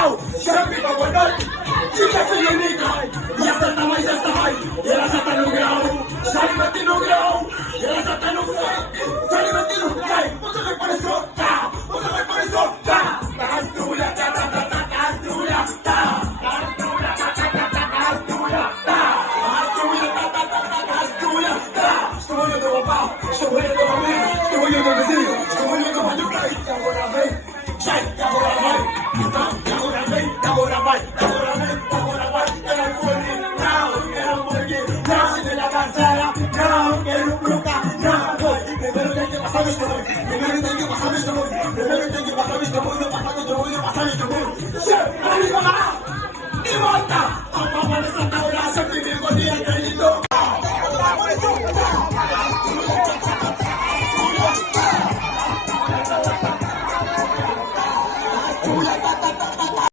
wow, siyempre papunod. Chika sa unikay, yasa tamay sa sahay, yala sa tanugaw, sali ba tinugaw, yala sa tanugay, sali ba tinugay, punta kay parisot ka, punta kay parisot ka, taas tula, ta ta ta ta, taas tula, ta, taas tula, ta ta ta ta, taas tula, ta, taas tula, ta ta ta ta, taas tula, ta, suyo de papá, suyo de mami, suyo de vecino, suyo de mayucay, cago la rey, chay, cago la rey, cago la rey, cago la rey, cago la rey, cago la rey, era el poli, era un poli, de la calzada, era un bruca, primero hay que pasar este boy, primero hay que pasar este boy, primero hay que pasar este boy, pasar este boy, pasar este boy, ¡arriba! ¡Y volta! ¡Papá de Santa Horacio, vivir con día crédito! Chula, ta, ta, ta.